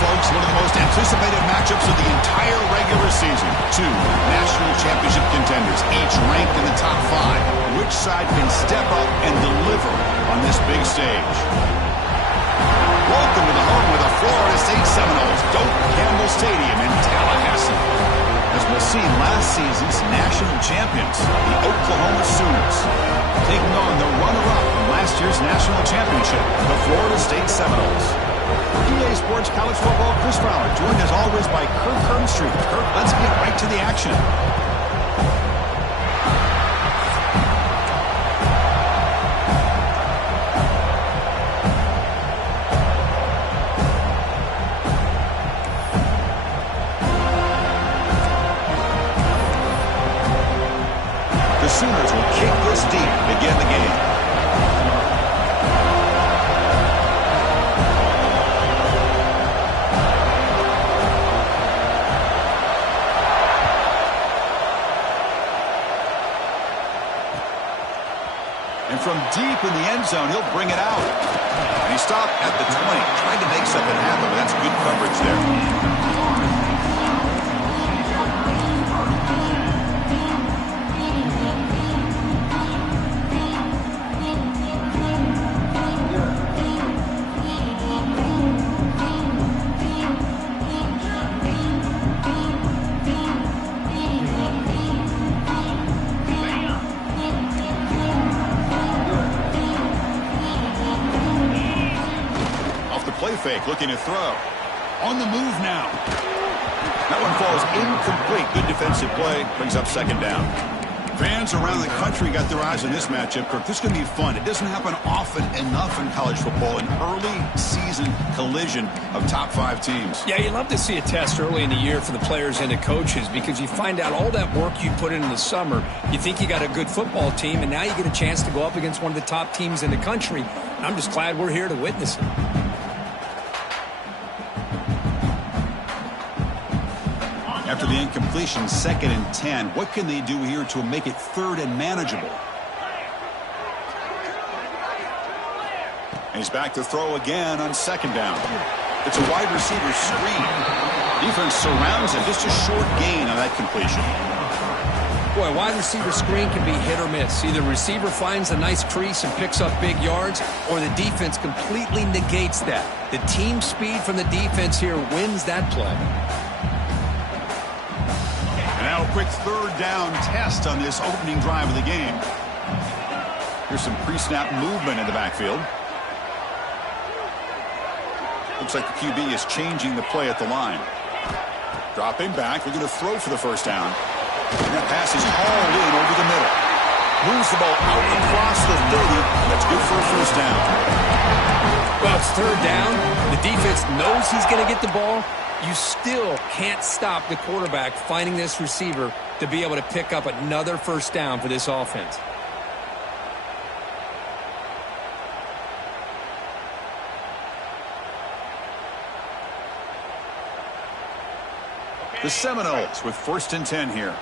folks, one of the most anticipated matchups of the entire regular season. Two national championship contenders, each ranked in the top 5. Which side can step up and deliver on this big stage? Welcome to the home of the Florida State Seminoles, Doak Campbell Stadium in Tallahassee. As we'll see, last season's national champions, the Oklahoma Sooners, taking on the runner-up from last year's national championship, the Florida State Seminoles. EA Sports College Football, Chris Fowler, joined as always by Kirk Hermstreet. Kirk, let's get right to the action. The Sooners will kick this deep to begin the game. From deep in the end zone, he'll bring it out. And he stopped at the 20, trying to make something happen, but that's good coverage there. Fake, looking to throw. On the move now. That one falls incomplete. Good defensive play. Brings up second down. Fans around the country got their eyes on this matchup. Kirk, this is going to be fun. It doesn't happen often enough in college football. An early season collision of top 5 teams. Yeah, you love to see a test early in the year for the players and the coaches because you find out all that work you put in the summer. You think you got a good football team, and now you get a chance to go up against one of the top teams in the country. I'm just glad we're here to witness it. After the incompletion, 2nd and 10. What can they do here to make it 3rd and manageable? And he's back to throw again on 2nd down. It's a wide receiver screen. Defense surrounds him. Just a short gain on that completion. Boy, wide receiver screen can be hit or miss. Either receiver finds a nice crease and picks up big yards, or the defense completely negates that. The team speed from the defense here wins that play. Now a quick 3rd down test on this opening drive of the game. Here's some pre-snap movement in the backfield. Looks like the QB is changing the play at the line. Dropping back, looking to throw for the 1st down. And that pass is hauled in over the middle. Moves the ball out across the 30. That's good for a 1st down. Well, it's 3rd down. The defense knows he's going to get the ball. You still can't stop the quarterback finding this receiver to be able to pick up another 1st down for this offense. The Seminoles with 1st and 10 here.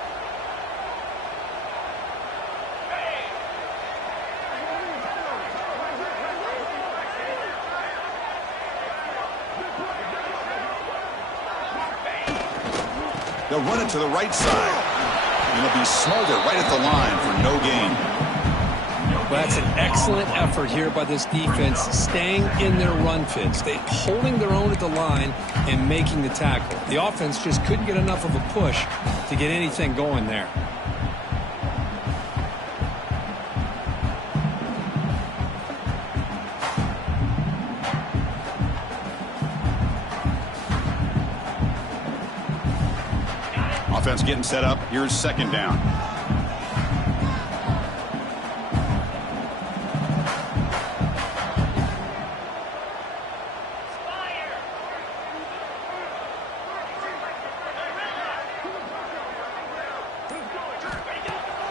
They'll run it to the right side. And it'll be Smolder right at the line for no gain. Well, that's an excellent effort here by this defense, staying in their run fits. They holding their own at the line and making the tackle. The offense just couldn't get enough of a push to get anything going there. Offense getting set up. Here's 2nd down.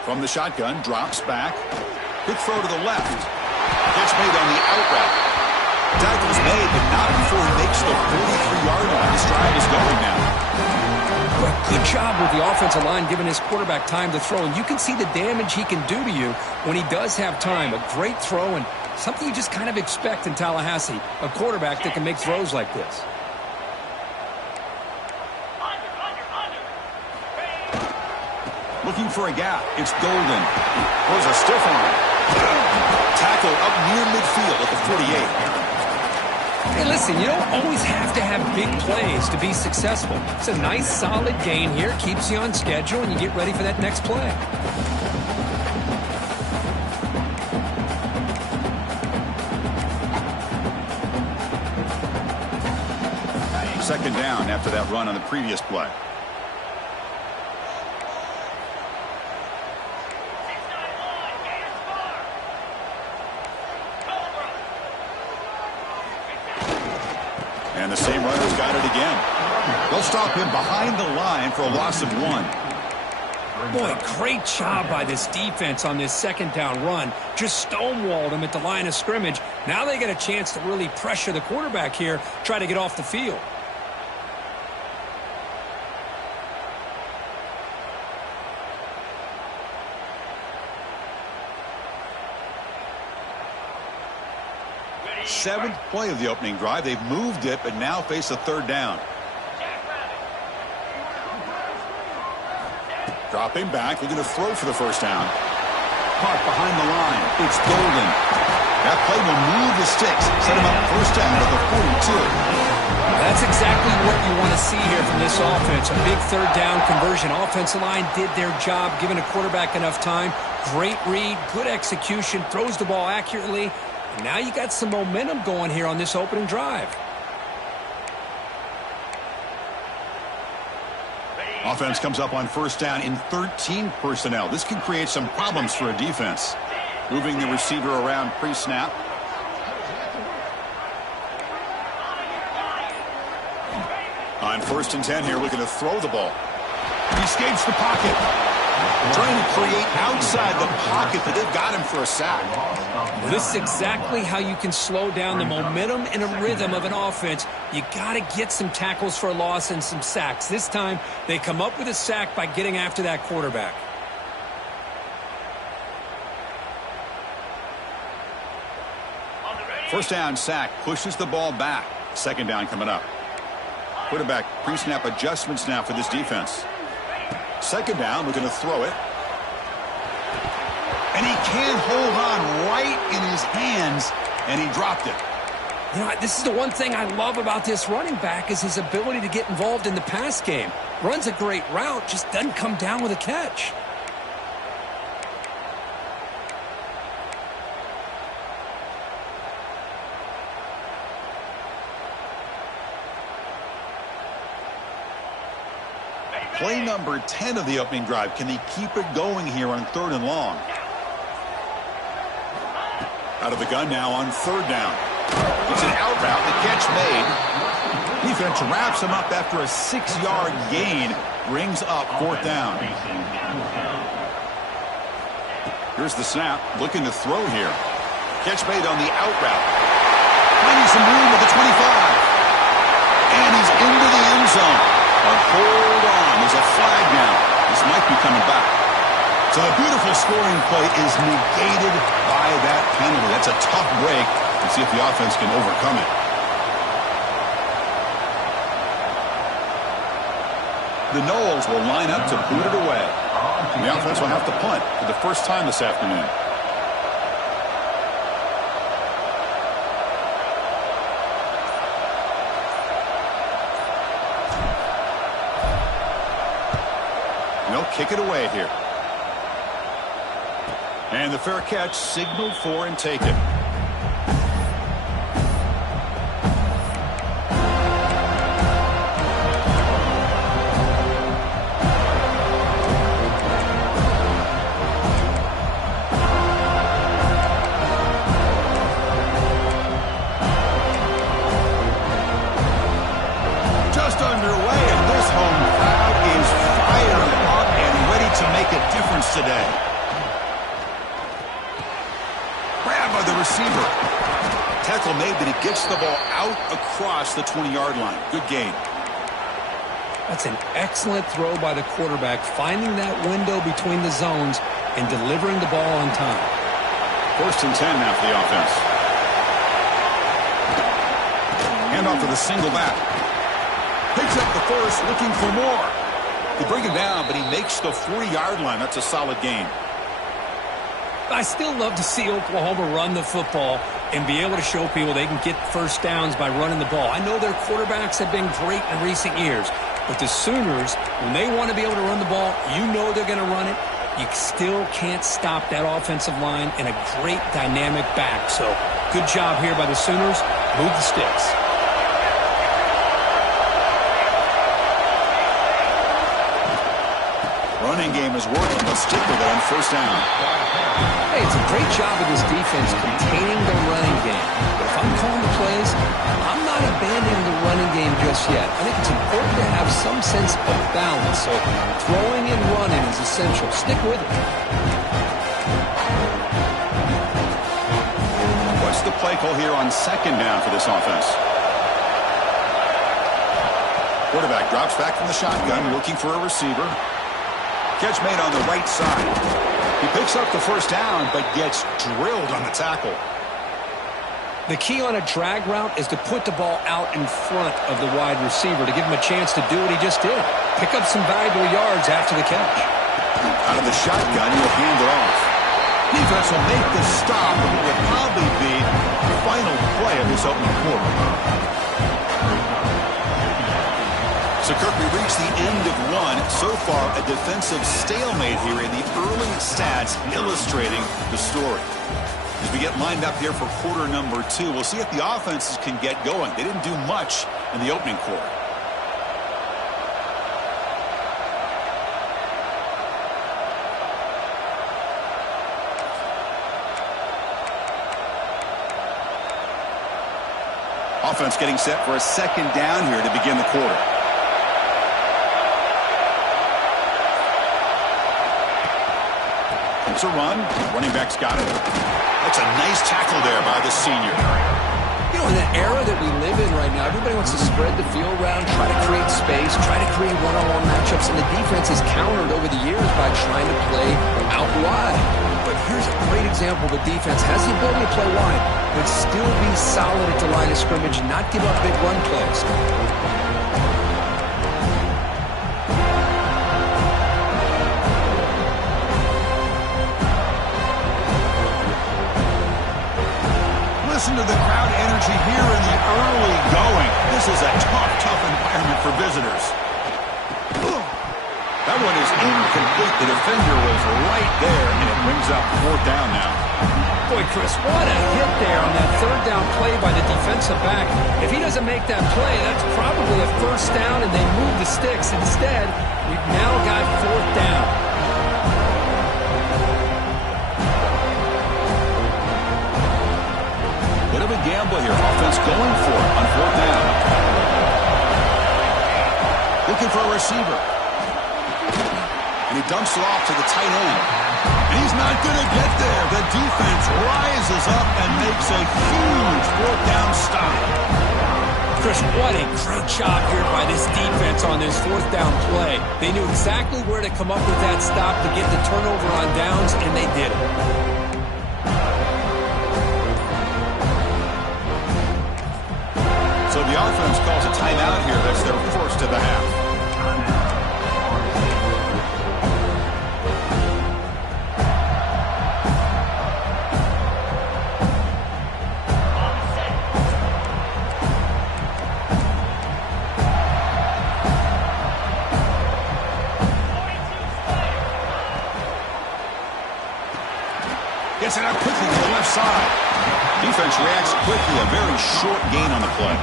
From the shotgun, drops back. Quick throw to the left. Catch made on the out route. Tackle's made, but not before he makes the 43-yard line. This drive is going now. Well, good job with the offensive line giving his quarterback time to throw. And you can see the damage he can do to you when he does have time. A great throw and something you just kind of expect in Tallahassee. A quarterback that can make throws like this. looking for a gap. It's Golden. Throws a stiff arm. Tackle up near midfield at the 48. Hey, listen, you don't always have to have big plays to be successful. It's a nice, solid gain here. Keeps you on schedule, and you get ready for that next play. Second down after that run on the previous play. And the same runner's got it again. They'll stop him behind the line for a loss of 1. Boy, great job by this defense on this second down run. Just stonewalled him at the line of scrimmage. Now they get a chance to really pressure the quarterback here, try to get off the field. Seventh play of the opening drive. They've moved it, but now face a third down. Dropping back, looking to throw for the first down. Caught behind the line. It's Golden. That play will move the sticks. Set him up first down at the 42. That's exactly what you want to see here from this offense. A big third down conversion. Offensive line did their job, giving a quarterback enough time. Great read, good execution, throws the ball accurately. And now you got some momentum going here on this opening drive. Offense comes up on first down in 13 personnel. This can create some problems for a defense. Moving the receiver around pre-snap. On first and 10 here, looking to throw the ball. He escapes the pocket. Trying to create outside the pocket, but they've got him for a sack. This is exactly how you can slow down the momentum and a rhythm of an offense. You got to get some tackles for a loss and some sacks. This time, they come up with a sack by getting after that quarterback. First down sack, pushes the ball back. Second down coming up. Quarterback pre-snap adjustments now for this defense. Second down, looking to throw it. And he can't hold on right in his hands, and he dropped it. You know, this is the one thing I love about this running back is his ability to get involved in the pass game. Runs a great route, just doesn't come down with a catch. Play number 10 of the opening drive. Can he keep it going here on third and long? Out of the gun now on third down. It's an out route. The catch made. Defense wraps him up after a 6-yard gain. Brings up fourth down. Here's the snap. Looking to throw here. Catch made on the out route. Finding some room at the 25. And he's into the end zone. But hold on, there's a flag now. This might be coming back. So a beautiful scoring play is negated by that penalty. That's a tough break. Let's see if the offense can overcome it. The Noles will line up to boot it away. And the offense will have to punt for the first time this afternoon. They'll kick it away here. And the fair catch signaled for and taken. Just underway, and this home crowd is fired up and ready to make a difference today. Grab by the receiver. Tackle made, but he gets the ball out across the 20-yard line. Good gain. That's an excellent throw by the quarterback, finding that window between the zones and delivering the ball on time. First and 10 now for the offense. Handoff to the single back. Picks up the first, looking for more. They bring him down, but he makes the 40-yard line. That's a solid gain. I still love to see Oklahoma run the football and be able to show people they can get first downs by running the ball. I know their quarterbacks have been great in recent years, but the Sooners, when they want to be able to run the ball, you know they're going to run it. You still can't stop that offensive line and a great dynamic back. So good job here by the Sooners. Move the sticks. Running game is working. They'll stick with it on first down. Hey, it's a great job of this defense containing the running game. But if I'm calling the plays, I'm not abandoning the running game just yet. I think it's important to have some sense of balance. So throwing and running is essential. Stick with it. What's the play call here on second down for this offense? Quarterback drops back from the shotgun, looking for a receiver. Catch made on the right side. He picks up the first down, but gets drilled on the tackle. The key on a drag route is to put the ball out in front of the wide receiver to give him a chance to do what he just did. Pick up some valuable yards after the catch. Out of the shotgun, he'll hand it off. Defense will make the stop, and it will probably be the final play of this opening quarter. So, Kirk, we reached the end of one. So far, a defensive stalemate here in the early stats illustrating the story. As we get lined up here for quarter number 2, we'll see if the offenses can get going. They didn't do much in the opening quarter. Offense getting set for a second down here to begin the quarter. It's a run. Running back's got it. That's a nice tackle there by the senior. You know, in the era that we live in right now, everybody wants to spread the field around, try to create space, try to create one-on-one matchups, and the defense has countered over the years by trying to play out wide. But here's a great example. The defense has the ability to play wide, but still be solid at the line of scrimmage and not give up big run plays. Listen to the crowd energy here in the early going. This is a tough environment for visitors. That one is incomplete. The defender was right there, and it brings up fourth down now. Boy, Chris, what a hit there on that third down play by the defensive back. If he doesn't make that play, that's probably a first down, and they move the sticks. Instead, we've now got fourth down. Bit of a gamble here. Offense going for it on fourth down. Looking for a receiver. And he dumps it off to the tight end. And he's not going to get there. The defense rises up and makes a huge fourth down stop. Chris, what a great job here by this defense on this fourth down play. They knew exactly where to come up with that stop to get the turnover on downs, and they did it. So the offense calls a timeout here. That's their first of the half. Gets it out quickly to the left side. Defense reacts quickly. A very short gain on the play.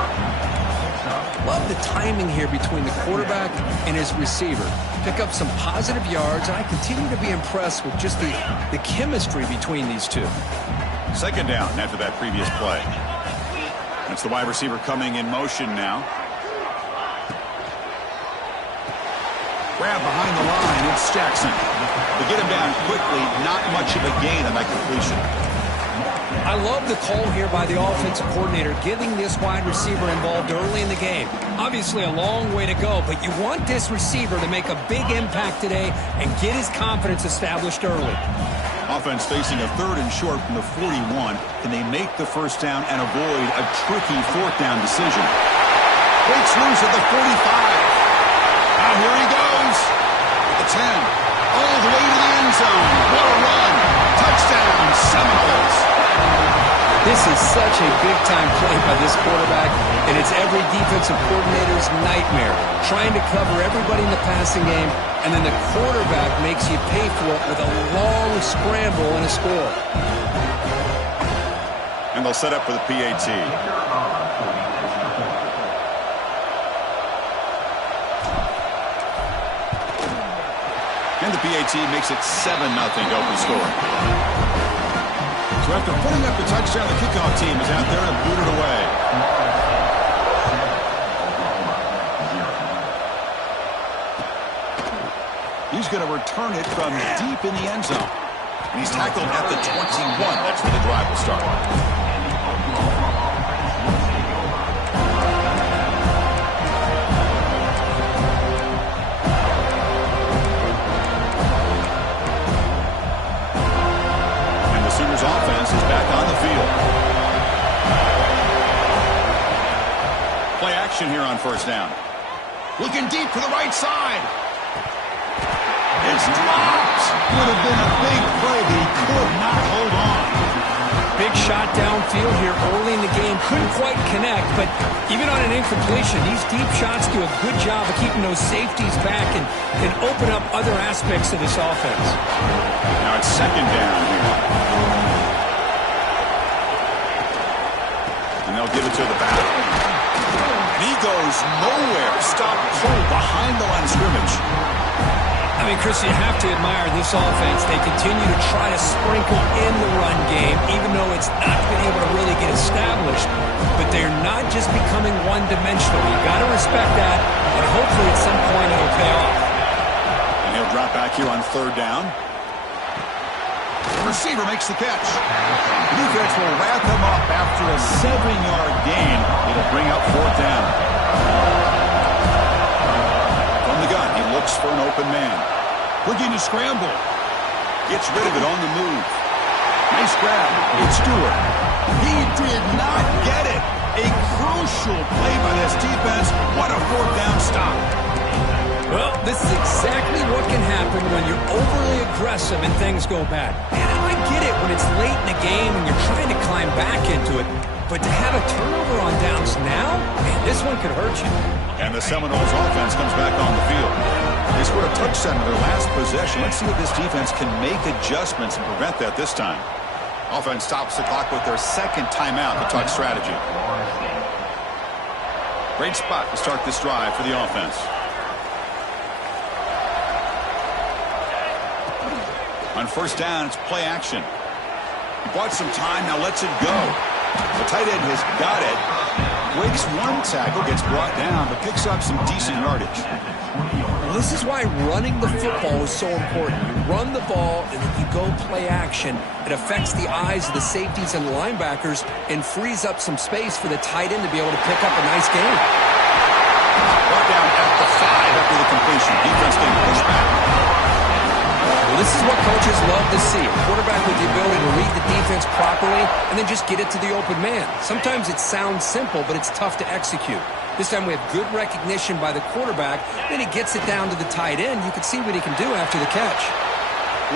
Love the timing here between the quarterback and his receiver. Pick up some positive yards, and I continue to be impressed with just the chemistry between these two. Second down after that previous play. That's the wide receiver coming in motion now. Grab behind the line. It's Jackson. They get him down quickly. Not much of a gain on that completion. I love the call here by the offensive coordinator, getting this wide receiver involved early in the game. Obviously a long way to go, but you want this receiver to make a big impact today and get his confidence established early. Offense facing a third and short from the 41. Can they make the first down and avoid a tricky fourth down decision? Breaks loose at the 45. Now here he goes. 10. All the way to the end zone. What a run. Touchdown, Seminoles. This is such a big-time play by this quarterback, and it's every defensive coordinator's nightmare, trying to cover everybody in the passing game, and then the quarterback makes you pay for it with a long scramble and a score. And they'll set up for the PAT. And the PAT makes it 7-0 to open score. So after putting up the touchdown, the kickoff team is out there and booted away. He's going to return it from deep in the end zone. And he's tackled at the 21. That's where the drive will start. Offense is back on the field. Play action here on first down. Looking deep to the right side. It's dropped. Would have been a big play, but he could not hold on. Big shot downfield here early in the game. Couldn't quite connect, but even on an incompletion, these deep shots do a good job of keeping those safeties back and can open up other aspects of this offense. Now it's second down here. They'll give it to the back. And he goes nowhere. Stop cold behind the line of scrimmage. I mean, Chris, you have to admire this offense. They continue to try to sprinkle in the run game, even though it's not been able to really get established. But they're not just becoming one-dimensional. You've got to respect that, and hopefully at some point it'll pay off. And he'll drop back here on third down. The receiver makes the catch. The defense will wrap him up after a 7-yard gain. It'll bring up fourth down. From the gun, he looks for an open man. Looking to scramble. Gets rid of it on the move. Nice grab. It's Stewart. He did not get it. A crucial play by this defense. What a fourth down stop. Well, this is exactly what can happen when you're overly aggressive and things go bad. And I get it when it's late in the game and you're trying to climb back into it. But to have a turnover on downs now, man, this one could hurt you. And the Seminoles offense comes back on the field. They scored a touchdown in their last possession. Let's see if this defense can make adjustments and prevent that this time. Offense stops the clock with their second timeout to talk strategy. Great spot to start this drive for the offense. On first down, it's play action. He bought some time, now lets it go. The tight end has got it. Breaks one tackle, gets brought down, but picks up some decent yardage. Well, this is why running the football is so important. You run the ball, and then you go play action. It affects the eyes of the safeties and linebackers and frees up some space for the tight end to be able to pick up a nice game. Brought down at the 5 after the completion. Defense getting pushed back. Well, this is what coaches love to see. A quarterback with the ability to read the defense properly and then just get it to the open man. Sometimes it sounds simple, but it's tough to execute. This time we have good recognition by the quarterback. Then he gets it down to the tight end. You can see what he can do after the catch.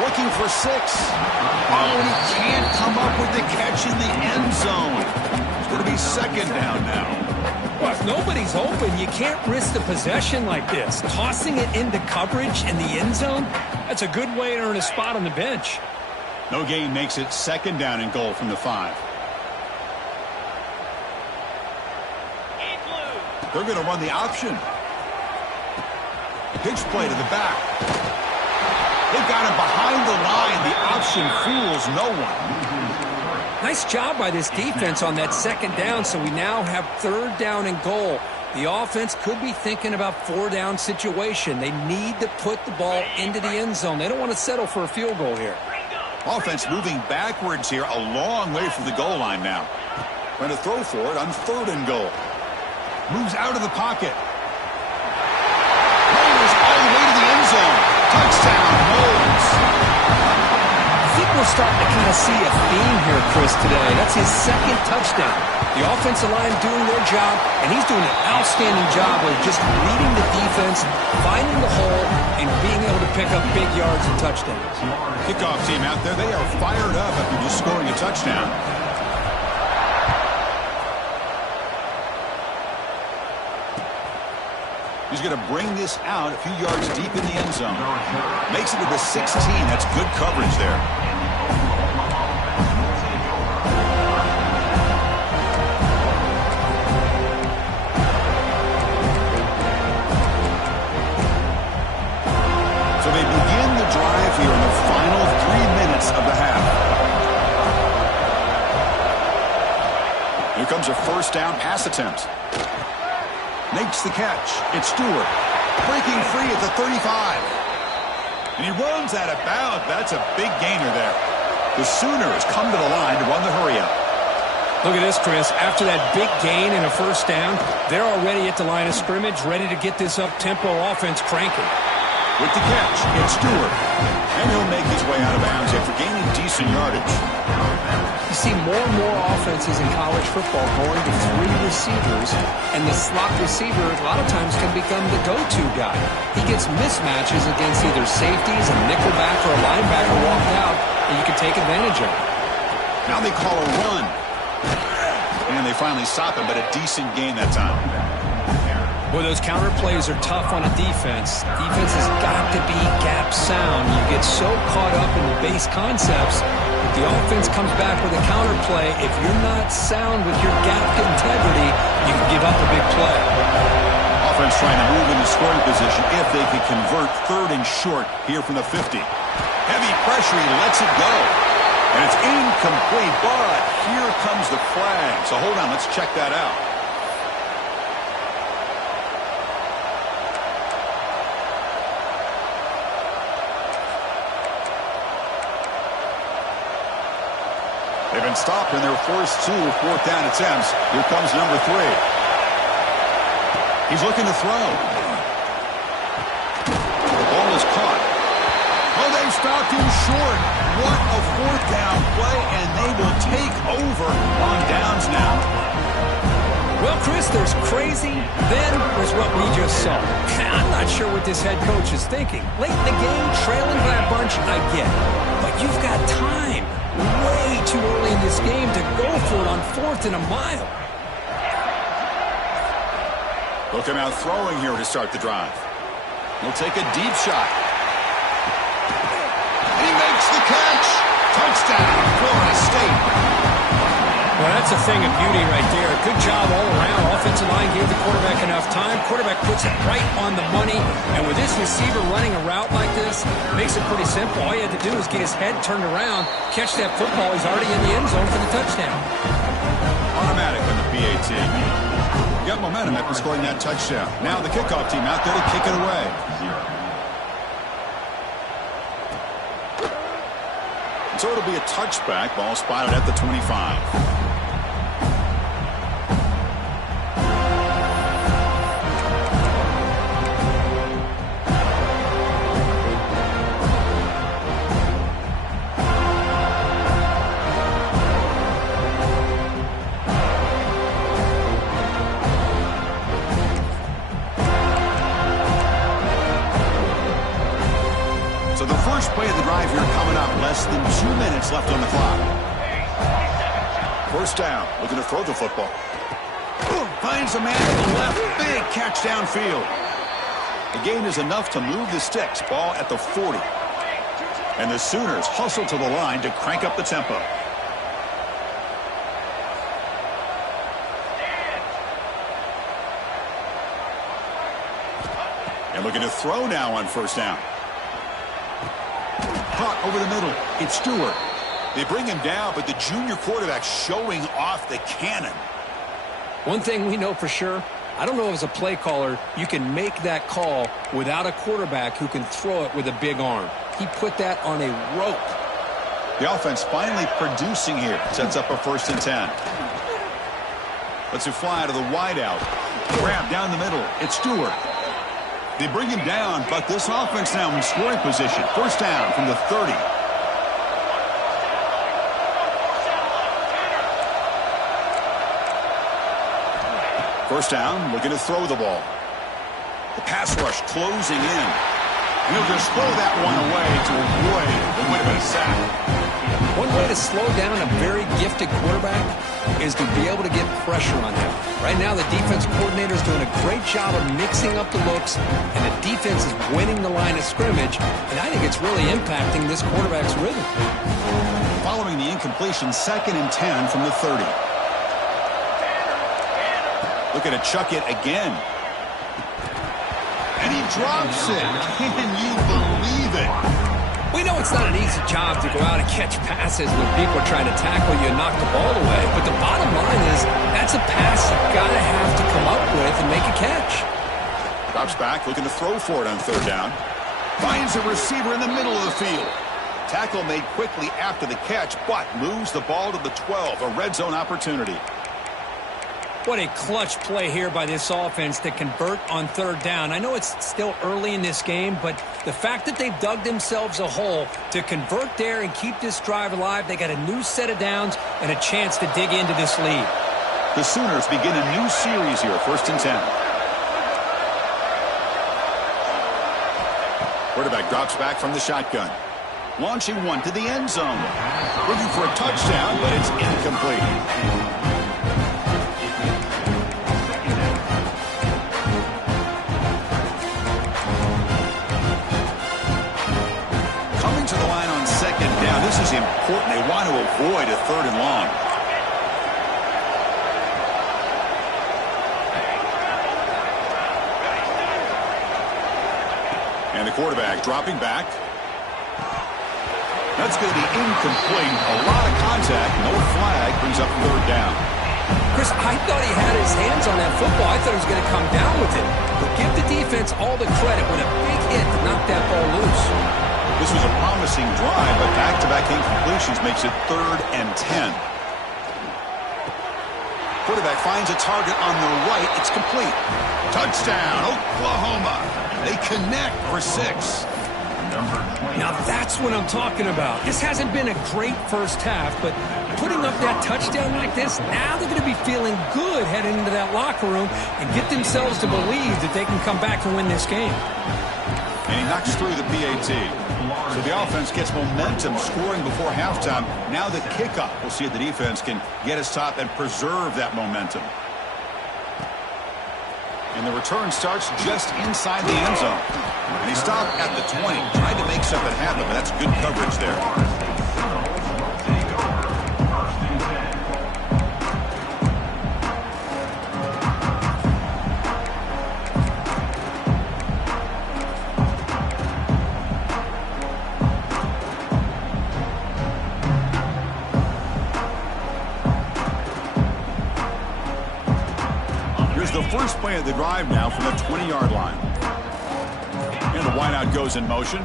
Looking for 6. Oh, and he can't come up with the catch in the end zone. It's going to be second down now. Well, if nobody's open, you can't risk the possession like this. Tossing it into coverage in the end zone, that's a good way to earn a spot on the bench. No gain makes it second down and goal from the 5. They're going to run the option. Pitch play to the back. They've got him behind the line. The option fools no one. Nice job by this defense on that second down, so we now have third down and goal. The offense could be thinking about 4-down situation. They need to put the ball into the end zone. They don't want to settle for a field goal here. Offense moving backwards here, a long way from the goal line now. Trying to throw for it on third and goal. Moves out of the pocket. Rolls all the way to the end zone. Touchdown, Knowles. think we're starting to kind of see a theme here, Chris, today. That's his second touchdown. The offensive line doing their job, and he's doing an outstanding job of just leading the defense, finding the hole, and being able to pick up big yards and touchdowns. Kickoff team out there, they are fired up after just scoring a touchdown. He's going to bring this out a few yards deep in the end zone. Makes it to the 16. That's good coverage there. So they begin the drive here in the final 3 minutes of the half. Here comes a first down pass attempt. Makes the catch. It's Stewart. Breaking free at the 35. And he runs out of bounds. That's a big gainer there. The Sooners come to the line to run the hurry up. Look at this, Chris. After that big gain and a first down, they're already at the line of scrimmage, ready to get this up-tempo offense cranking. With the catch, it's Stewart. And he'll make his way out of bounds after gaining decent yardage. You see more and more offenses in college football going to 3 receivers, and the slot receiver a lot of times can become the go-to guy. He gets mismatches against either safeties, a nickelback, or a linebacker walked out, and you can take advantage of it. Now they call a run. And they finally stop him, but a decent gain that time. Boy, those counter plays are tough on a defense. Defense has got to be gap sound. You get so caught up in the base concepts. If the offense comes back with a counter play, if you're not sound with your gap integrity, you can give up a big play. Offense trying to move into scoring position if they can convert 3rd and short here from the 50. Heavy pressure, he lets it go. And it's incomplete, but here comes the flag. So hold on, let's check that out. They've been stopped in their first 2 4th down attempts. Here comes number 3. He's looking to throw. The ball is caught. Oh, they stopped him short. What a 4th down play, and they will take over on downs now. Well, Chris, there's crazy, then there's what we just saw. I'm not sure what this head coach is thinking. Late in the game, trailing by a bunch, I get it. But you've got time. Way too early in this game to go for it on 4th and a mile. Look him out throwing here to start the drive. He'll take a deep shot. And he makes the catch. Touchdown, Florida State. Well, that's a thing of beauty right there. Good job all around. Offensive line gave the quarterback enough time. Quarterback puts it right on the money. And with this receiver running a route like this, makes it pretty simple. All you had to do is get his head turned around, catch that football. He's already in the end zone for the touchdown. Automatic on the PAT. Got momentum after scoring that touchdown. Now the kickoff team out there to kick it away. So it'll be a touchback. Ball spotted at the 25. So the first play of the drive here coming up. Less than 2 minutes left on the clock. First down. Looking to throw the football. Finds a man to the left. Big catch downfield. The gain is enough to move the sticks. Ball at the 40. And the Sooners hustle to the line to crank up the tempo. And looking to throw now on first down. Caught over the middle. It's Stewart. They bring him down, but the junior quarterback showing off the cannon. One thing we know for sure, I don't know as a play caller, you can make that call without a quarterback who can throw it with a big arm. He put that on a rope. The offense finally producing here. Sets up a 1st and 10. Lets it fly to the wideout. Grab down the middle. It's Stewart. They bring him down, but this offense now in scoring position. First down from the 30. First down, looking to throw the ball. The pass rush closing in. And he'll just throw that one away to avoid what would have been a sack. One way to slow down a very gifted quarterback is to be able to get pressure on him. Right now, the defense coordinator is doing a great job of mixing up the looks, and the defense is winning the line of scrimmage, and I think it's really impacting this quarterback's rhythm. Following the incompletion, 2nd and 10 from the 30. Looking to chuck it again. And he drops it. Can you believe it? We know it's not an easy job to go out and catch passes when people are trying to tackle you and knock the ball away. But the bottom line is that's a pass you've got to have to come up with and make a catch. Drops back, looking to throw for it on 3rd down. Finds a receiver in the middle of the field. Tackle made quickly after the catch, but moves the ball to the 12. A red zone opportunity. What a clutch play here by this offense to convert on 3rd down. I know it's still early in this game, but the fact that they've dug themselves a hole to convert there and keep this drive alive, they got a new set of downs and a chance to dig into this lead. The Sooners begin a new series here, 1st and 10. Quarterback drops back from the shotgun. Launching one to the end zone. Looking for a touchdown, but it's incomplete. To the line on 2nd down. This is important. They want to avoid a 3rd and long. And the quarterback dropping back. That's going to be incomplete. A lot of contact. No flag. Brings up 3rd down. Chris, I thought he had his hands on that football. I thought he was going to come down with it. But give the defense all the credit with a big hit to knock that ball loose. This was a promising drive, but back-to-back incompletions makes it 3rd and 10. Quarterback finds a target on the right. It's complete. Touchdown, Oklahoma. They connect for 6. Now that's what I'm talking about. This hasn't been a great first half, but putting up that touchdown like this, now they're going to be feeling good heading into that locker room and get themselves to believe that they can come back and win this game. And he knocks through the PAT. So the offense gets momentum scoring before halftime. Now the kickoff. We'll see if the defense can get a stop and preserve that momentum. And the return starts just inside the end zone. And he stopped at the 20. Tried to make something happen, but that's good coverage there. First play of the drive now from the 20-yard line. And the wideout goes in motion.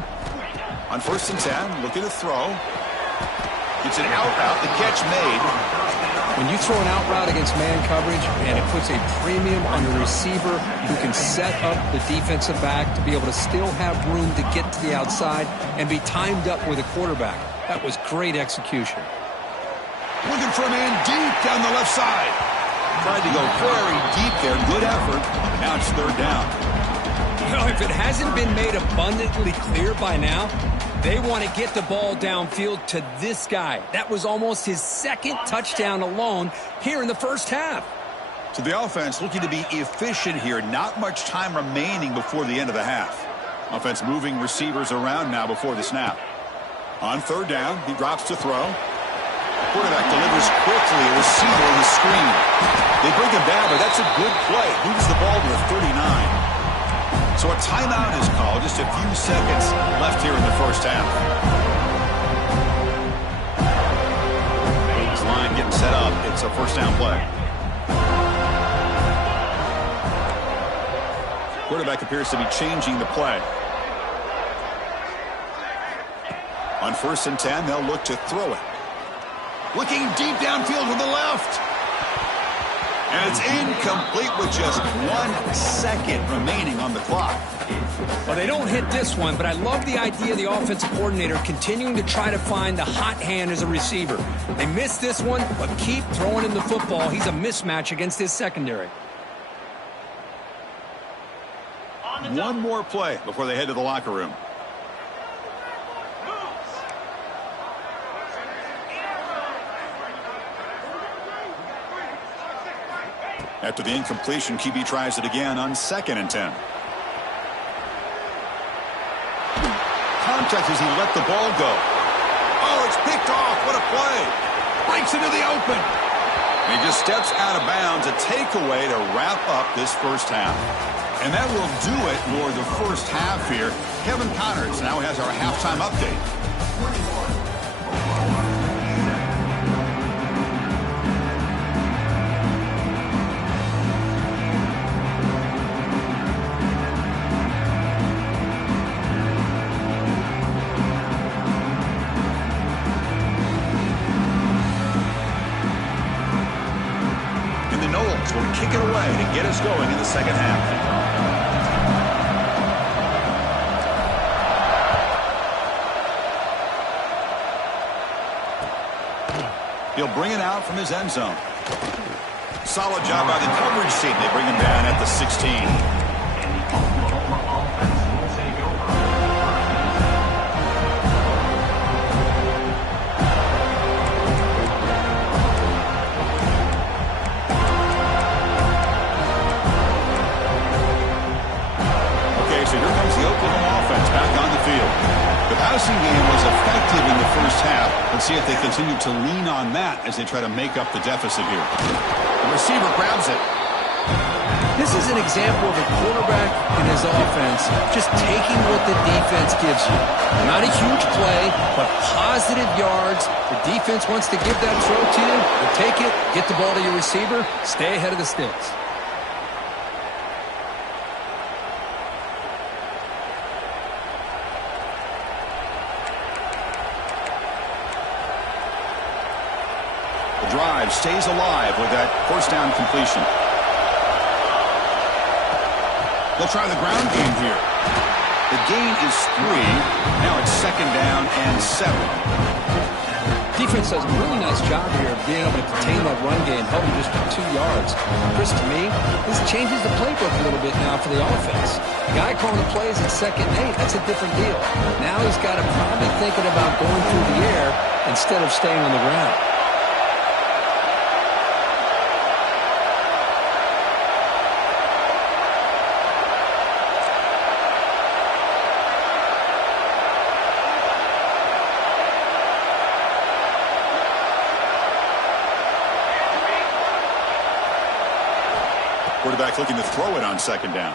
On 1st and 10, looking to throw. It's an out route, the catch made. When you throw an out route against man coverage, and it puts a premium on the receiver who can set up the defensive back to be able to still have room to get to the outside and be timed up with a quarterback. That was great execution. Looking for a man deep down the left side. Tried to go very deep there. Good effort. Now it's 3rd down. Well, if it hasn't been made abundantly clear by now, they want to get the ball downfield to this guy. That was almost his 2nd touchdown alone here in the first half. So the offense looking to be efficient here. Not much time remaining before the end of the half. Offense moving receivers around now before the snap. On 3rd down, he drops to throw. Quarterback delivers quickly. A receiver in the screen. They bring him down, but that's a good play. Moves the ball to the 39. So a timeout is called. Just a few seconds left here in the first half. This line getting set up. It's a first down play. Quarterback appears to be changing the play. On 1st and 10, they'll look to throw it. Looking deep downfield to the left. And it's incomplete with just 1 second remaining on the clock. Well, they don't hit this one, but I love the idea of the offensive coordinator continuing to try to find the hot hand as a receiver. They missed this one, but keep throwing him the football. He's a mismatch against his secondary. one more play before they head to the locker room. After the incompletion, QB tries it again on 2nd and 10. Contact as he let the ball go. Oh, it's picked off. What a play. Breaks into the open. He just steps out of bounds. A takeaway to wrap up this first half. And that will do it for the first half here. Kevin Connors now has our halftime update. Will kick it away to get us going in the second half. He'll bring it out from his end zone. Solid job by the coverage team. They bring him down at the 16. The passing game was effective in the first half. Let's see if they continue to lean on that as they try to make up the deficit here. The receiver grabs it. This is an example of a quarterback and his offense just taking what the defense gives you. Not a huge play, but positive yards. The defense wants to give that throw to you. You take it, get the ball to your receiver, stay ahead of the sticks. Drive stays alive with that first down completion. They'll try the ground game here. The gain is 3. Now it's 2nd down and 7. Defense does a really nice job here of being able to contain that run game, held him just for 2 yards. Chris, to me, this changes the playbook a little bit now for the offense. The guy calling the plays at 2nd and 8, that's a different deal. Now he's got to probably thinking about going through the air instead of staying on the ground. Quarterback looking to throw it on 2nd down.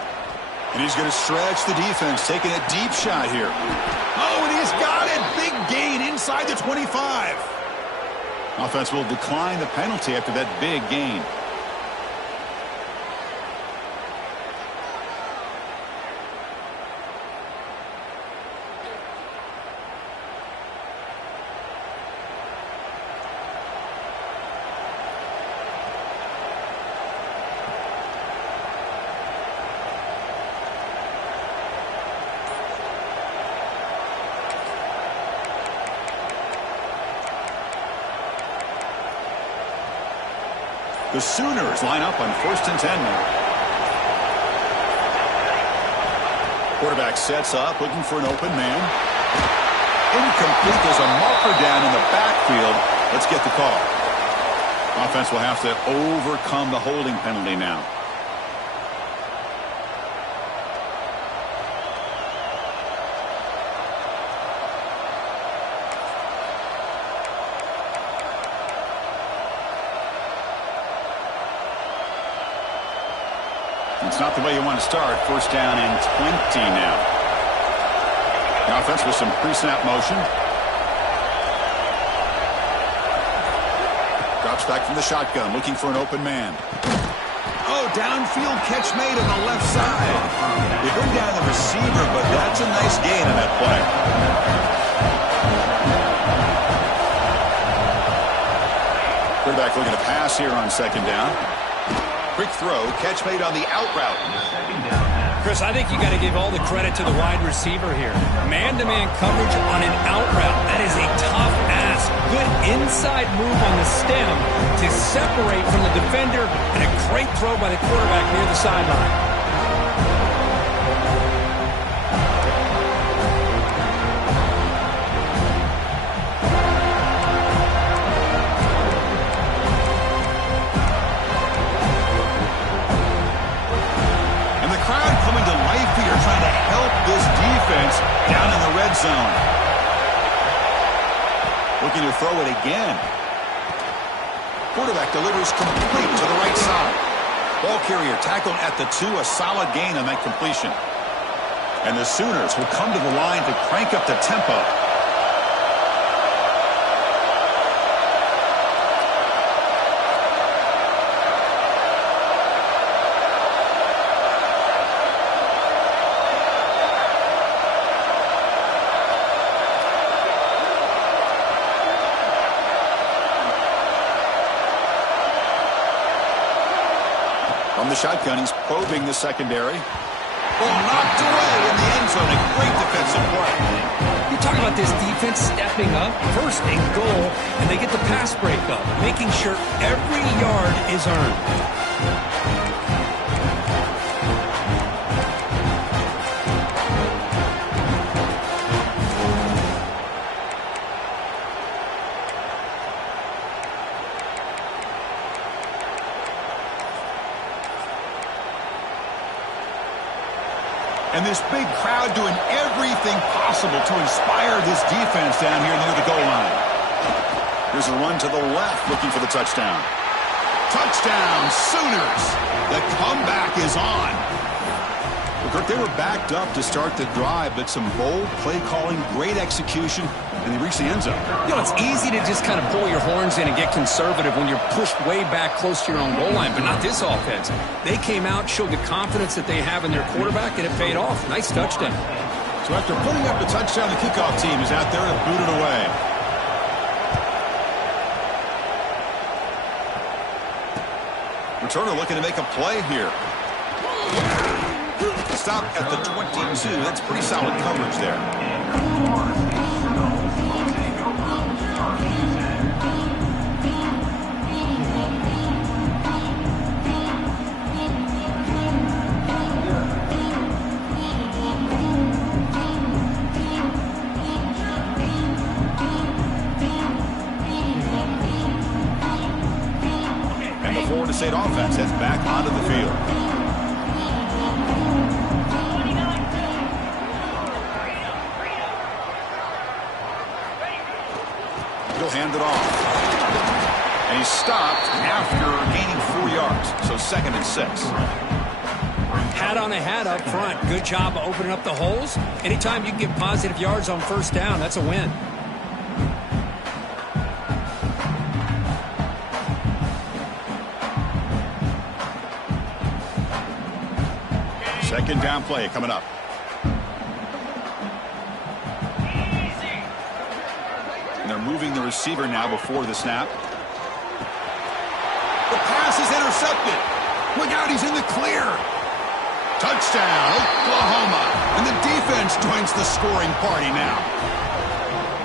And he's going to stretch the defense, taking a deep shot here. Oh, and he's got it. Big gain inside the 25. Offense will decline the penalty after that big gain. The Sooners line up on 1st and 10 now. Quarterback sets up, looking for an open man. Incomplete. There's a marker down in the backfield. Let's get the call. Offense will have to overcome the holding penalty now. It's not the way you want to start. 1st down and 20 now. The offense with some pre-snap motion. Drops back from the shotgun, looking for an open man. Oh, downfield catch made on the left side. They bring down the receiver, but that's a nice gain on that play. Quarterback looking to pass here on 2nd down. Quick throw, catch made on the out route. Chris, I think you got to give all the credit to the wide receiver here. Man-to-man coverage on an out route. That is a tough ask. Good inside move on the stem to separate from the defender, and a great throw by the quarterback near the sideline. looking to throw it again. Quarterback delivers complete to the right side. Ball carrier tackled at the 2, a solid gain on that completion. And the Sooners will come to the line to crank up the tempo. From the shotgun, he's probing the secondary. Ball knocked away in the end zone. A great defensive play. You talk about this defense stepping up, first and goal, and they get the pass breakup, making sure every yard is earned. And this big crowd doing everything possible to inspire this defense down here near the goal line. Here's a run to the left, looking for the touchdown. Touchdown, Sooners! The comeback is on. Well, Kirk, they were backed up to start the drive, but some bold play calling, great execution, and they reached the end zone. You know, it's easy to just kind of pull your horns in and get conservative when you're pushed way back close to your own goal line, but not this offense. They came out, showed the confidence that they have in their quarterback, and it paid off. Nice touchdown. So after putting up the touchdown, the kickoff team is out there to boot it away. Returner looking to make a play here. Stop at the 22. That's pretty solid coverage there. And the Florida State offense heads back onto the field. He'll hand it off. And he's stopped after gaining 4 yards. So 2nd and 6. Hat on a hat up front. Good job of opening up the holes. Anytime you can get positive yards on first down, that's a win. Second down play coming up. And they're moving the receiver now before the snap. The pass is intercepted. Look out, he's in the clear. Touchdown, Oklahoma. And the defense joins the scoring party now.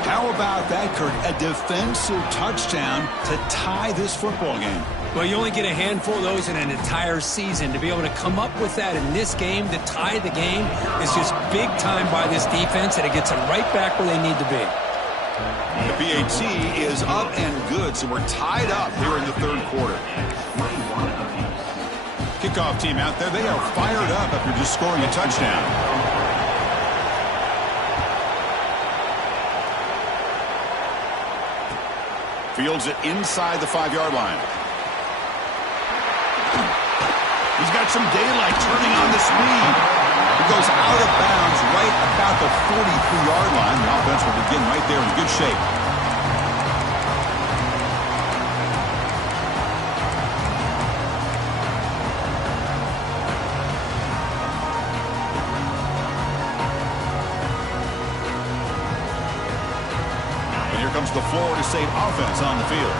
How about that, Kirk? A defensive touchdown to tie this football game. Well, you only get a handful of those in an entire season. To be able to come up with that in this game, to tie the game, is just big time by this defense, and it gets them right back where they need to be. The PAT is up and good, so we're tied up here in the 3rd quarter. Kickoff team out there, they are fired up after just scoring a touchdown. Fields it inside the 5-yard line. He's got some daylight turning on the speed. He goes out of bounds right about the 43-yard line. The offense will begin right there in good shape. And here comes the Florida State offense on the field.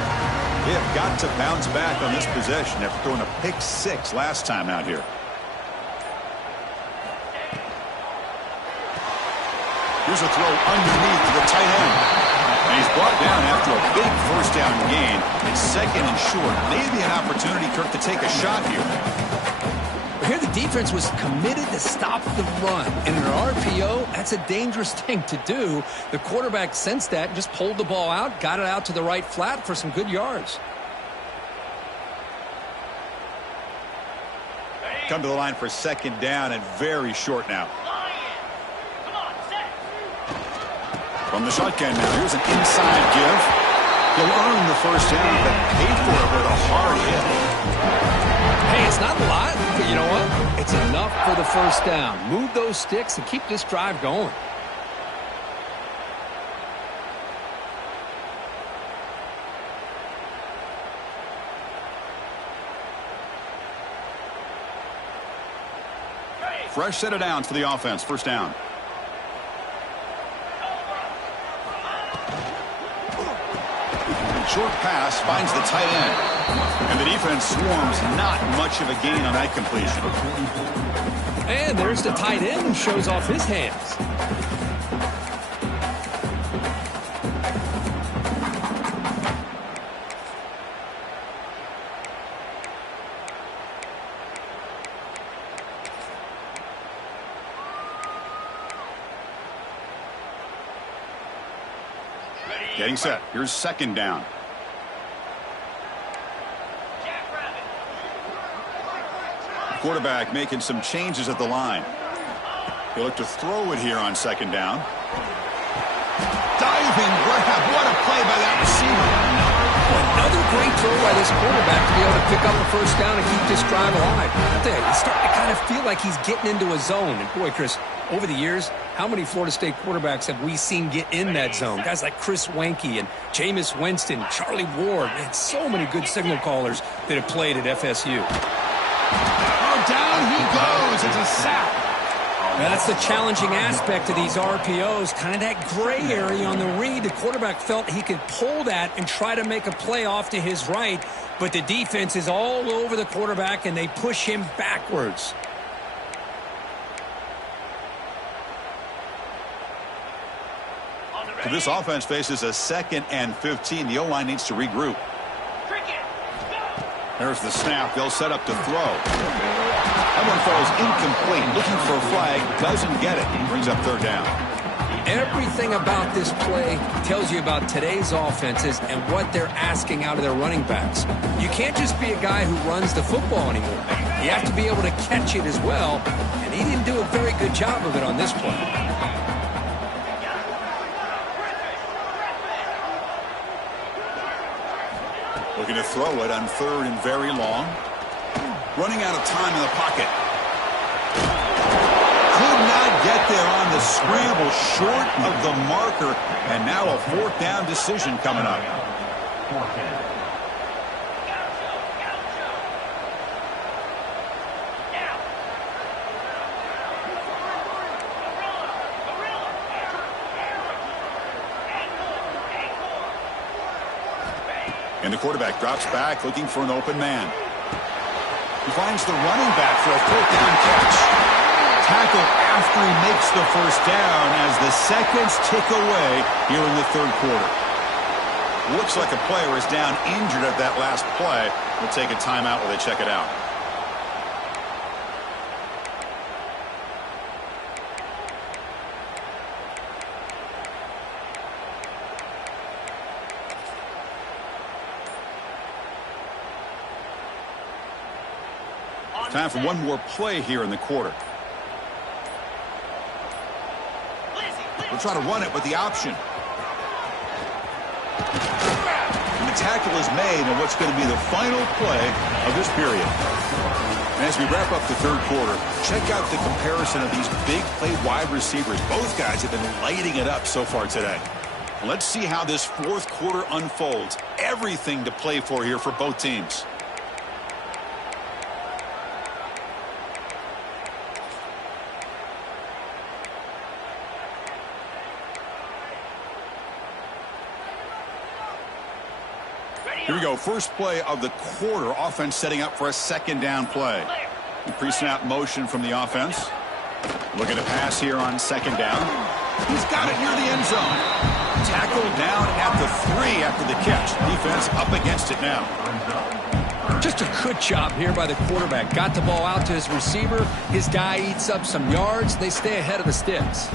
They have got to bounce back on this possession after throwing a pick 6 last time out here. Here's a throw underneath to the tight end. And he's brought down after a big first down gain. It's 2nd and short. Maybe an opportunity, Kirk, to take a shot here. Here the defense was committed to stop the run. And in an RPO, that's a dangerous thing to do. The quarterback sensed that and just pulled the ball out, got it out to the right flat for some good yards. Come to the line for 2nd down and very short now. From the shotgun now, here's an inside give. He'll earn the first down, but paid for it with a hard hit. Hey, it's not a lot, but you know what? It's enough for the first down. Move those sticks and keep this drive going. Fresh set of downs for the offense. First down. Short pass finds the tight end. And the defense swarms. Not much of a gain on that completion. And there's the tight end who shows off his hands. Getting set. Here's second down. The quarterback making some changes at the line. He'll look to throw it here on second down. Diving grab. What a play by that receiver. Another great throw by this quarterback to be able to pick up a first down and keep this drive alive. He's starting to kind of feel like he's getting into a zone. And boy, Chris, over the years, how many Florida State quarterbacks have we seen get in that zone? Guys like Chris Wenke and Jameis Winston, Charlie Ward. Man, so many good signal callers that have played at FSU. Oh, down he goes. It's a sack. Now, that's the challenging aspect of these RPOs, kind of that gray area on the read. The quarterback felt he could pull that and try to make a play off to his right, but the defense is all over the quarterback, and they push him backwards. So this offense faces a 2nd and 15. The O-line needs to regroup. There's the snap. They'll set up to throw. That one falls incomplete. Looking for a flag. Doesn't get it. Brings up third down. Everything about this play tells you about today's offenses and what they're asking out of their running backs. You can't just be a guy who runs the football anymore. You have to be able to catch it as well, and he didn't do a very good job of it on this play. Looking to throw it on third and very long. Running out of time in the pocket. Could not get there on the scramble, short of the marker, and now a fourth down decision coming up. And the quarterback drops back, looking for an open man. He finds the running back for a fourth down catch. Tackle after he makes the first down as the seconds tick away here in the third quarter. Looks like a player is down injured at that last play. We'll take a timeout while they check it out. Time for one more play here in the quarter. We'll try to run it with the option. And the tackle is made on what's going to be the final play of this period. And as we wrap up the third quarter, check out the comparison of these big play wide receivers. Both guys have been lighting it up so far today. Let's see how this fourth quarter unfolds. Everything to play for here for both teams. Here we go. First play of the quarter. Offense setting up for a second down play. Pre-snap motion from the offense. Looking to pass here on second down. He's got it near the end zone. Tackled down at the 3 after the catch. Defense up against it now. Just a good job here by the quarterback. Got the ball out to his receiver. His guy eats up some yards. They stay ahead of the sticks.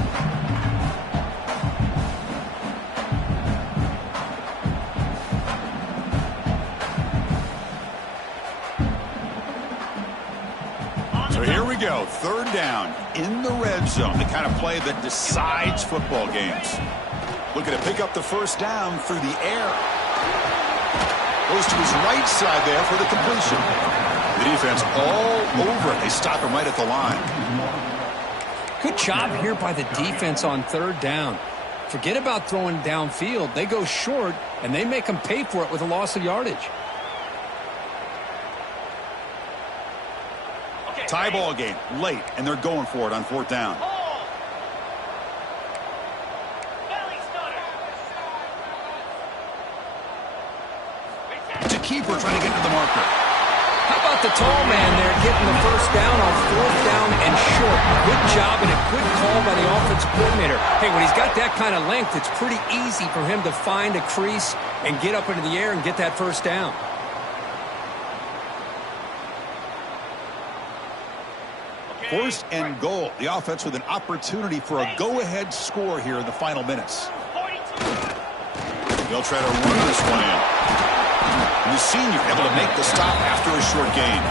So here we go, third down in the red zone, the kind of play that decides football games. Looking to pick up the first down through the air. Goes to his right side there for the completion. The defense all over it. They stop him right at the line. Good job here by the defense on third down. Forget about throwing downfield. They go short, and they make them pay for it with a loss of yardage. Tie ball game, late, and they're going for it on fourth down. It's a keeper trying to get to the marker. How about the tall man there getting the first down on fourth down and short? Good job and a good call by the offensive coordinator. Hey, when he's got that kind of length, it's pretty easy for him to find a crease and get up into the air and get that first down. First and goal. The offense with an opportunity for a go-ahead score here in the final minutes. They'll try to run this one in. And the senior able to make the stop after a short gain.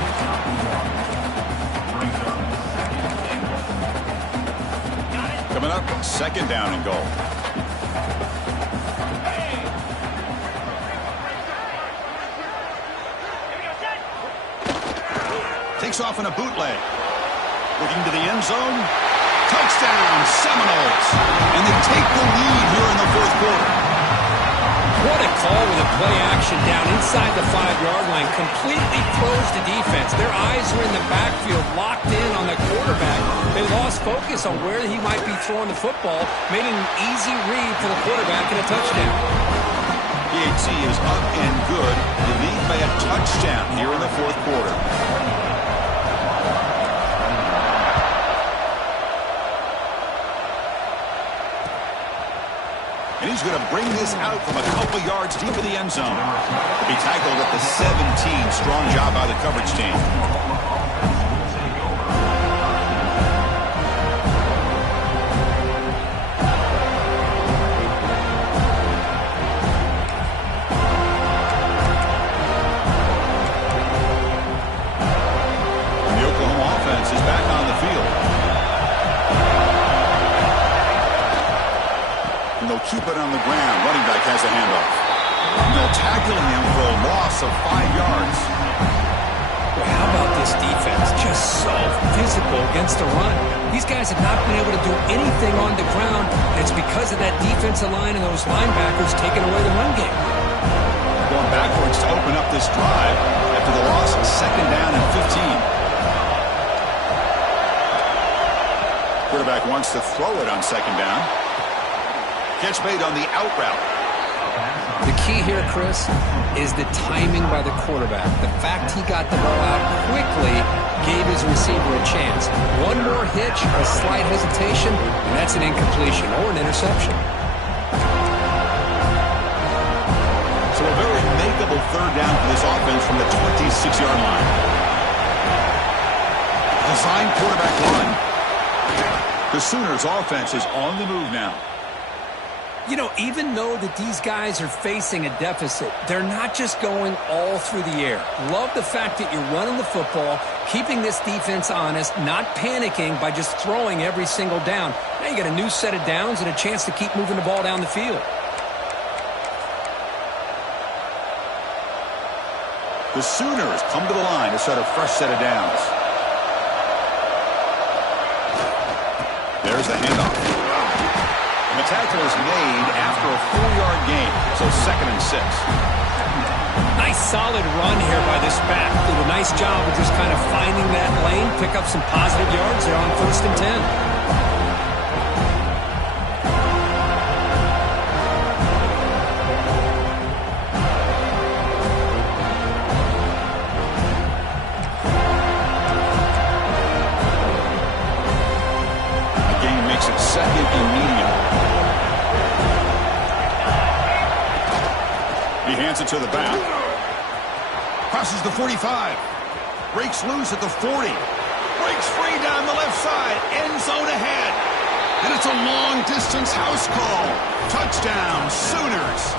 Coming up, second down and goal. Takes off in a bootleg. Looking to the end zone. Touchdown, Seminoles. And they take the lead here in the fourth quarter. What a call with a play action down inside the 5-yard line. Completely throws the defense. Their eyes are in the backfield, locked in on the quarterback. They lost focus on where he might be throwing the football, made an easy read for the quarterback and a touchdown. PAT is up and good. They lead by a touchdown here in the fourth quarter. And he's going to bring this out from a couple yards deep in the end zone. To be tackled at the 17. Strong job by the coverage team. And the Oklahoma offense is back on the field. They'll keep it on the ground. Running back has a handoff. And they'll tackle him for a loss of 5 yards. Well, how about this defense? Just so physical against the run. These guys have not been able to do anything on the ground. It's because of that defensive line and those linebackers taking away the run game. Going backwards to open up this drive after the loss of second down and 15. Quarterback wants to throw it on second down. Catch made on the out route. The key here, Chris, is the timing by the quarterback. The fact he got the ball out quickly gave his receiver a chance. One more hitch, a slight hesitation, and that's an incompletion or an interception. So a very makeable third down for this offense from the 26-yard line. Design quarterback run. The Sooners offense is on the move now. You know, even though that these guys are facing a deficit, they're not just going all through the air. Love the fact that you're running the football, keeping this defense honest, not panicking by just throwing every single down. Now you got a new set of downs and a chance to keep moving the ball down the field. The Sooners come to the line to set a fresh set of downs. There's the handoff. The tackle is made after a 4-yard gain, so second and 6. Nice solid run here by this back. Did a nice job of just kind of finding that lane, pick up some positive yards there on first and 10. Second and medium. He hands it to the back. Crosses the 45. Breaks loose at the 40. Breaks free down the left side. End zone ahead. And it's a long-distance house call. Touchdown, Sooners.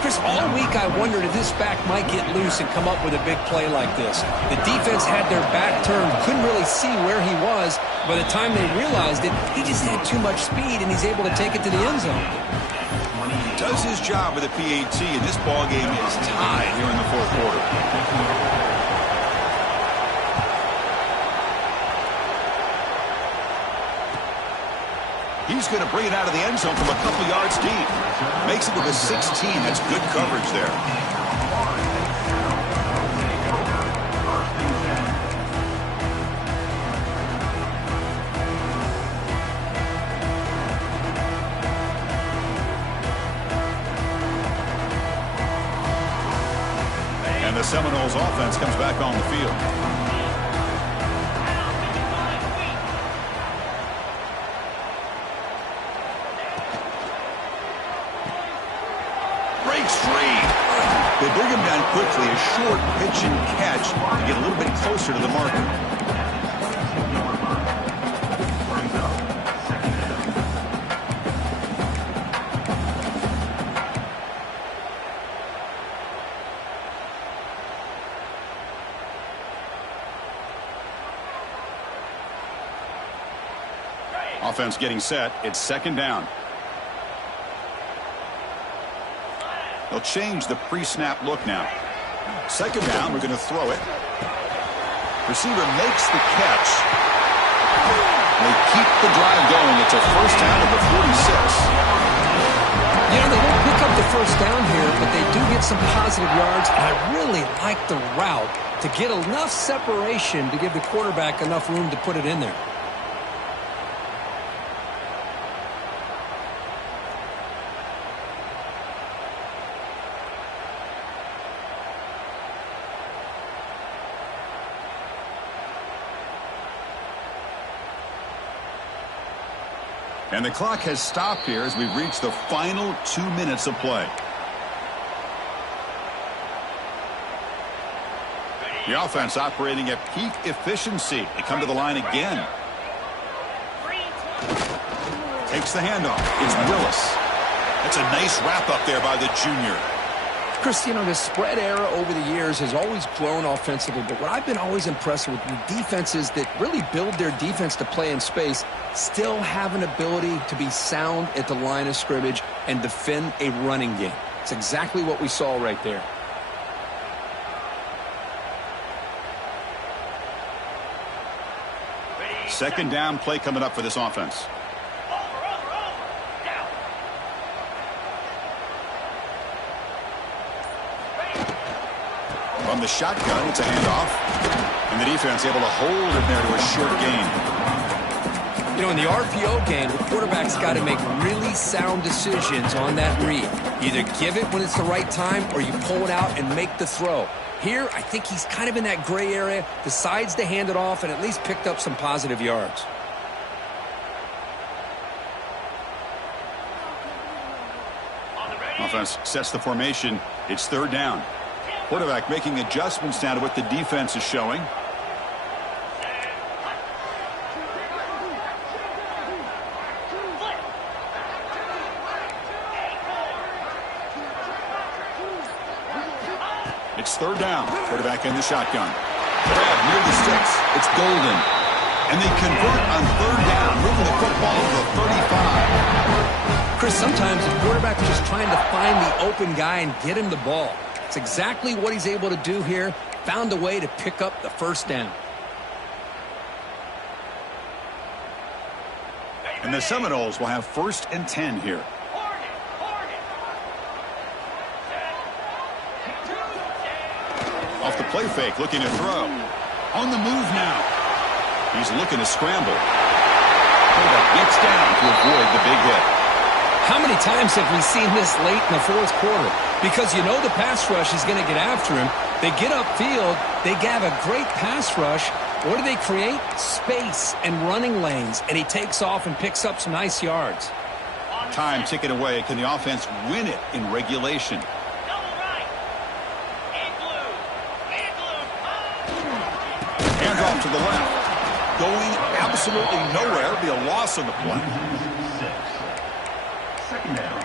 Chris, all week I wondered if this back might get loose and come up with a big play like this. The defense had their back turned, couldn't really see where he was. By the time they realized it, he just had too much speed, and he's able to take it to the end zone. does his job with the PAT, and this ball game is tied here in the fourth quarter. He's going to bring it out of the end zone from a couple yards deep. Makes it to the 16. That's good coverage there. And the Seminoles offense comes back on the field. Breaks free. They bring him down quickly. A short pitch and catch to get a little bit closer to the marker. Offense getting set. It's second down. They'll change the pre-snap look now. Second down, we're going to throw it. Receiver makes the catch. They keep the drive going. It's a first down at the 46. You know, they don't pick up the first down here, but they do get some positive yards. And I really like the route to get enough separation to give the quarterback enough room to put it in there. And the clock has stopped here as we've reached the final 2 minutes of play. The offense operating at peak efficiency. They come to the line again. Takes the handoff. It's Willis. That's a nice wrap up there by the junior. Chris, you know, the spread era over the years has always grown offensively, but what I've been always impressed with defenses that really build their defense to play in space still have an ability to be sound at the line of scrimmage and defend a running game. It's exactly what we saw right there. Second down play coming up for this offense. From the shotgun, it's a handoff. And the defense able to hold it there to a short gain. You know, in the RPO game, the quarterback's got to make really sound decisions on that read. Either give it when it's the right time or you pull it out and make the throw. Here, I think he's kind of in that gray area, decides to hand it off and at least picked up some positive yards. Offense sets the formation. It's third down. Quarterback making adjustments now to what the defense is showing. It's third down. Quarterback in the shotgun. Grab near the sticks. It's Golden. And they convert on third down, moving the football to the 35. Chris, sometimes the quarterback's just trying to find the open guy and get him the ball. It's exactly what he's able to do here. Found a way to pick up the first down. And the Seminoles will have first and 10 here. Off the play fake, looking to throw. On the move now. He's looking to scramble. Quarterback gets down to avoid the big hit. How many times have we seen this late in the fourth quarter? Because you know the pass rush is going to get after him. They get upfield. They have a great pass rush. What do they create? Space and running lanes. And he takes off and picks up some nice yards. Time ticking away. Can the offense win it in regulation? Hands off to the left. Going absolutely nowhere. It'll be a loss on the play. Second down.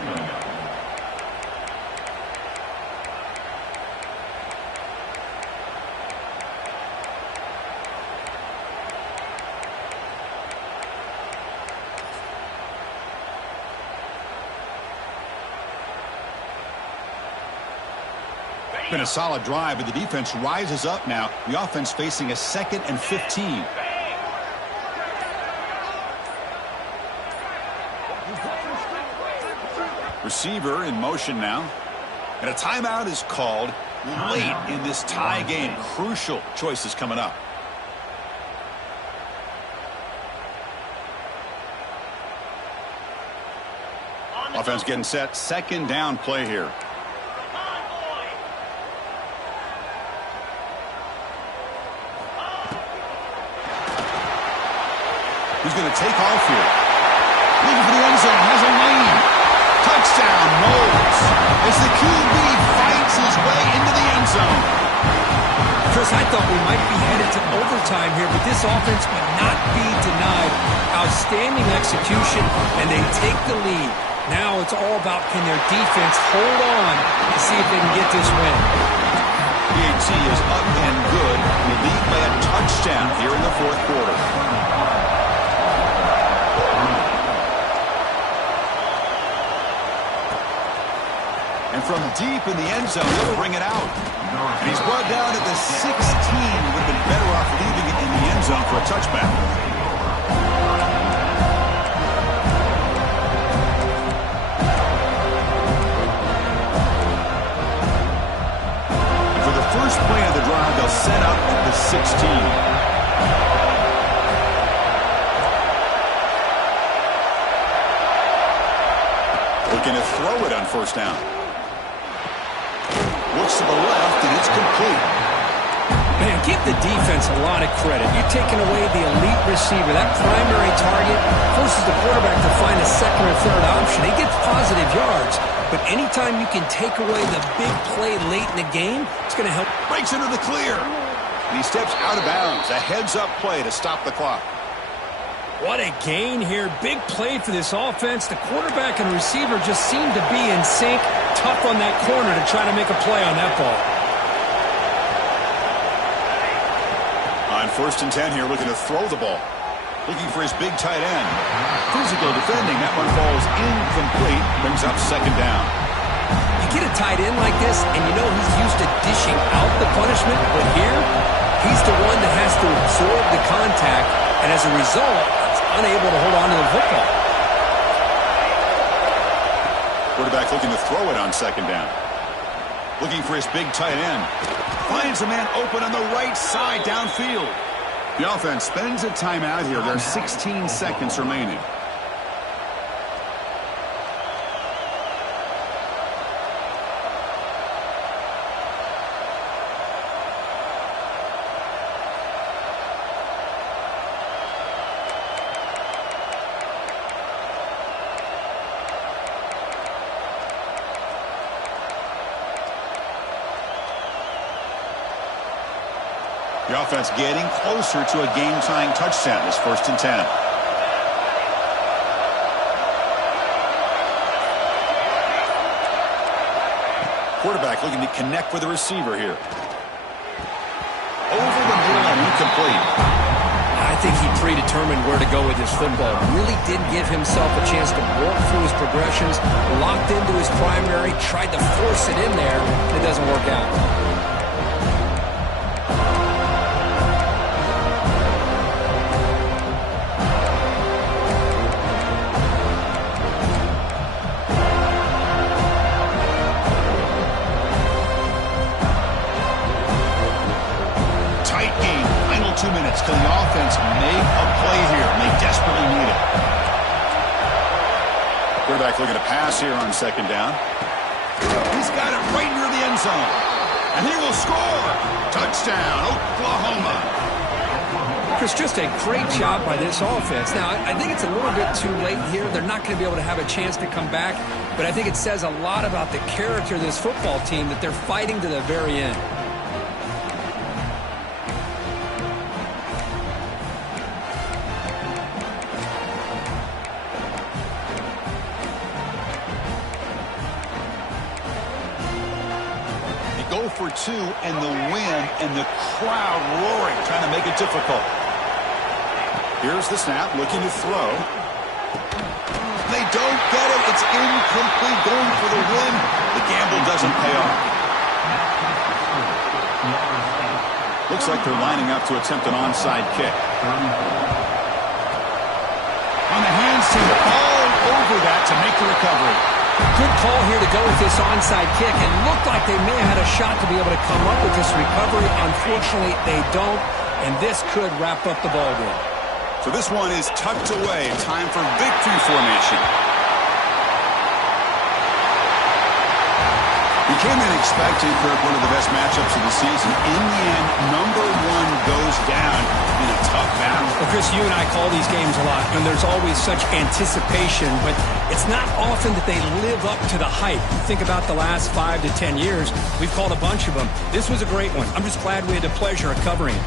Been a solid drive, but the defense rises up now. The offense facing a 2nd and 15. Receiver in motion now. And a timeout is called late in this tie game. Crucial choices coming up. Offense getting set. 2nd down play here. He's going to take off here. Looking for the end zone. Has a lane. Touchdown, Knowles. As the QB fights his way into the end zone. Chris, I thought we might be headed to overtime here, but this offense would not be denied. Outstanding execution, and they take the lead. Now it's all about can their defense hold on to see if they can get this win. PAT is up and good. We lead by a touchdown here in the 4th quarter. And from deep in the end zone, he'll bring it out. And he's brought down at the 16. Would have been better off leaving it in the end zone for a touchback. And for the first play of the drive, they'll set up at the 16. Looking to throw it on 1st down. Looks to the left, and it's complete. Man, give the defense a lot of credit. You're taking away the elite receiver. That primary target forces the quarterback to find a 2nd or 3rd option. He gets positive yards, but anytime you can take away the big play late in the game, it's going to help. Breaks into the clear. And he steps out of bounds. A heads-up play to stop the clock. What a gain here. Big play for this offense. The quarterback and receiver just seem to be in sync. Tough on that corner to try to make a play on that ball. On 1st and 10 here, looking to throw the ball. Looking for his big tight end. Physical defending. That one falls incomplete. Brings up 2nd down. You get a tight end like this, and you know he's used to dishing out the punishment, but here, he's the one that has to absorb the contact, and as a result, he's unable to hold on to the football. Quarterback looking to throw it on 2nd down. Looking for his big tight end. Finds a man open on the right side downfield. The offense spends a timeout here. There are 16 seconds remaining. The offense getting closer to a game-tying touchdown. It's 1st and 10. Quarterback looking to connect with the receiver here. Over the middle and incomplete. I think he predetermined where to go with his football. Really didn't give himself a chance to work through his progressions. Locked into his primary, tried to force it in there, and it doesn't work out. Tight game. Final 2 minutes. Can the offense make a play here? And they desperately need it. Quarterback looking to pass here on 2nd down. He's got it right near the end zone. And he will score. Touchdown, Oklahoma. Chris, just a great job by this offense. Now, I think it's a little bit too late here. They're not going to be able to have a chance to come back. But I think it says a lot about the character of this football team that they're fighting to the very end. Go for 2 and the win, and the crowd roaring, trying to make it difficult. Here's the snap, looking to throw. They don't get it. It's incomplete. Going for the win. The gamble doesn't pay off. looks like they're lining up to attempt an onside kick. On the hands team, all over that to make the recovery. Good call here to go with this onside kick, and looked like they may have had a shot to be able to come up with this recovery. Unfortunately, they don't, and this could wrap up the ballgame. So this one is tucked away. Time for victory formation. We came in expecting, Kirk, one of the best matchups of the season. In the end, number one goes down in a tough battle. Well, Chris, you and I call these games a lot, and there's always such anticipation, but it's not often that they live up to the hype. Think about the last 5 to 10 years. We've called a bunch of them. This was a great one. I'm just glad we had the pleasure of covering it.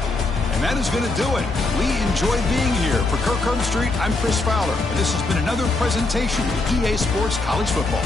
And that is going to do it. We enjoyed being here. For Kirk Herbstreit, I'm Chris Fowler, and this has been another presentation of EA Sports College Football.